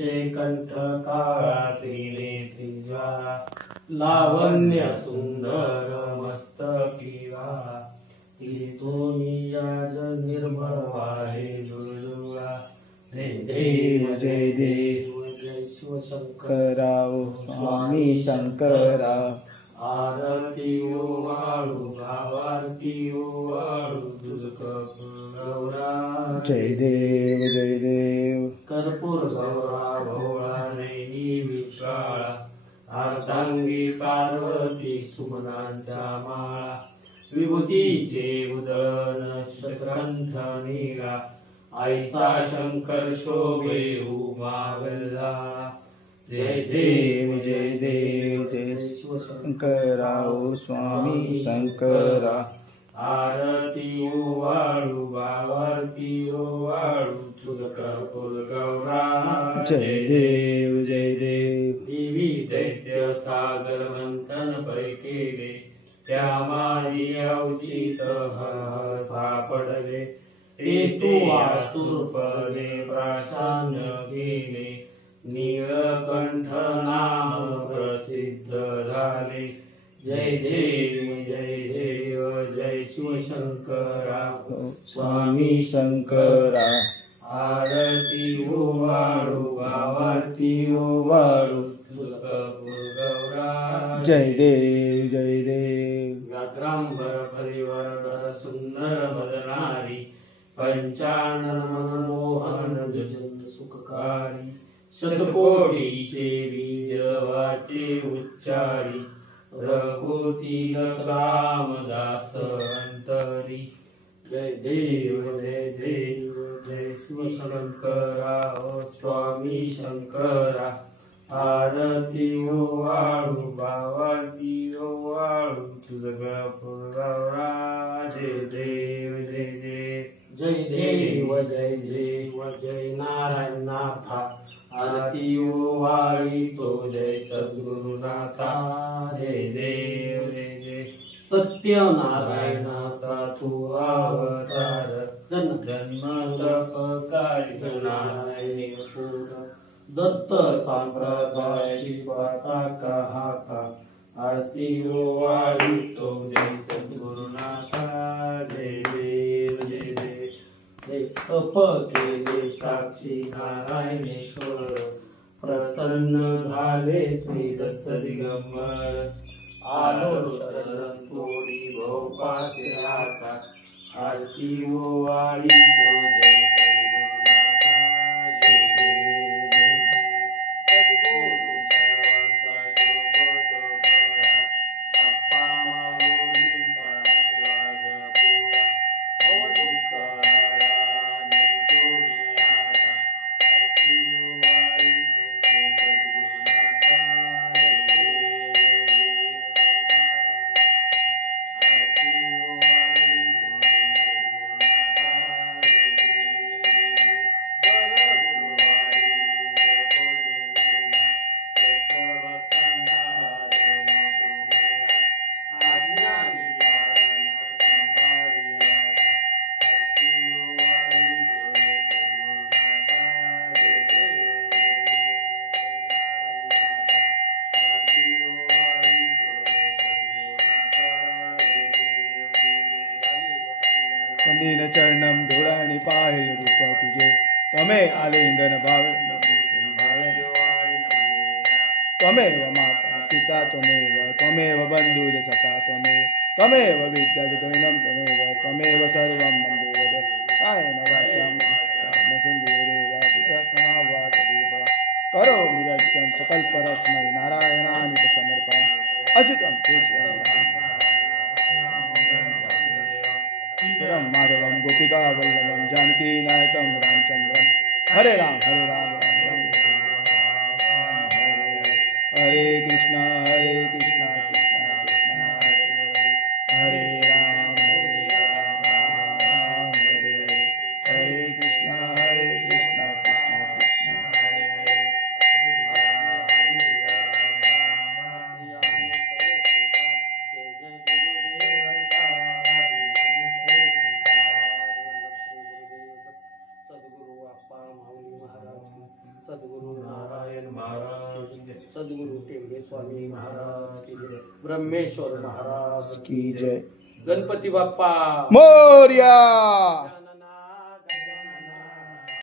विषय कंठ काळा त्रिनेत्री ज्वाला लावण्य सुंदर मस्तकी वाळा तिथोनियाज निर्मळ वाहे जुळजुळा जय देव जय देव जय शिवशंकरा स्वामी शंकरा आरती ओवाळू भावारती ओवाळू गौरा जय देव जय देव कर्पूर गौरा भोळा नैनी विशाळा अर्धांगी पार्वती सुमनांचा माळा विभूतीचे उदन शतकंठ नीळा ऐसा शंकर शोभे उमावला जय देव जय देव जय शिवशंकरा स्वामी शंकरा आरती ओवाळू भावारती ओवाळू तुझ कर्पूर गौरा जय देव जय देव देवी दैत्य सागर मंथन पैकेले त्या माही अवचित सापडले ते तू आसुरपणे प्राशान्य गेले नीलकंठ नाम प्रसिद्ध झाले जय देव जय देव जय शिवशंकरा स्वामी शंकरा आरती ओवाळू भावारती ओवाळू गौरा जय देव जय देव व्याघ्रांबर परिवर्धन सुंदर बदनारी पंचानन मनमोहन जन सुखकारी शतकोटीचे बीज वाचे उच्चारी रघुतील रामदास अंतरी जय देव जय देव जय शिवशंकरा स्वामी शंकरा आरती ओवाळू भावारती ओवाळू तुझ गौरा जय देव जय देव जय देव जय देव जय नारायण नाथा आरती ओवाळी तो जय सद्गुरुनाथा जय देव जय जय सत्यनारायणाचा तू अवतार जन जन्म तपकारी नारायण पूर्ण दत्त संप्रदायाची पताका हाका आरती ओवाळी तो जय सद्गुरुनाथा जय देव जय देव जय तप केले साक्षी नारायणेश्वर प्रसन्न झाले श्री दत्त दिगंबर आलो शरण तोडी भोपाचे आता आरती ओवाळी तो जय सद्गुरुनाथा जय देव जय देव सद्गुरु सर्वांचा शोभतो बळा अप्पा माऊली पाश्वाद पुरा अवधूत कराने तोडी आता आरती ओवाळी तो जय सद्गुरुनाथा जय देव जय देव जय नारायण आरती ओवाळी तो जय सद्गुरुनाथा जय देव जय देव दर गुरुवारी कोणी नेला दत्त भक्तांचा धर्म सोमेला अज्ञानी बाळांना सांभाळी आता आरती ओवाळी तो जय सद्गुरुनाथा जय देव जय देव जय नारायण आरती ओवाळी तो जय सद्गुरुनाथा जय देव जय देव वंदीन चरणम डोळाणी पाहिल रूप तुझे त्वमे आलिंगन भावे त्वमेव माता पिता त्वमेव बंधुर सखा त्वमेव विद्याद्वैनं त्वमेव सर्वं वन्दे कायेन वाचा मसेन्द्रियैर्वा पुत्रात्मना वा तदेव करोमि यज्ञं सकलपरस्मै नारायणाय समर्पयामि अच्युतं केशवं माधवं गोपिका वल्लभं जानकी नायकं रामचंद्रं हरे राम हरे कृष्णा कृष्णा कृष्णा हरे राम राम हरे कृष्णा कृष्णा कृष्णा सद्गुरु महाराज की जय, सद्गुरु टेंबे स्वामी महाराज की जय, ब्रह्मेश्वर महाराज की जय. गणपती बाप्पा मोरया.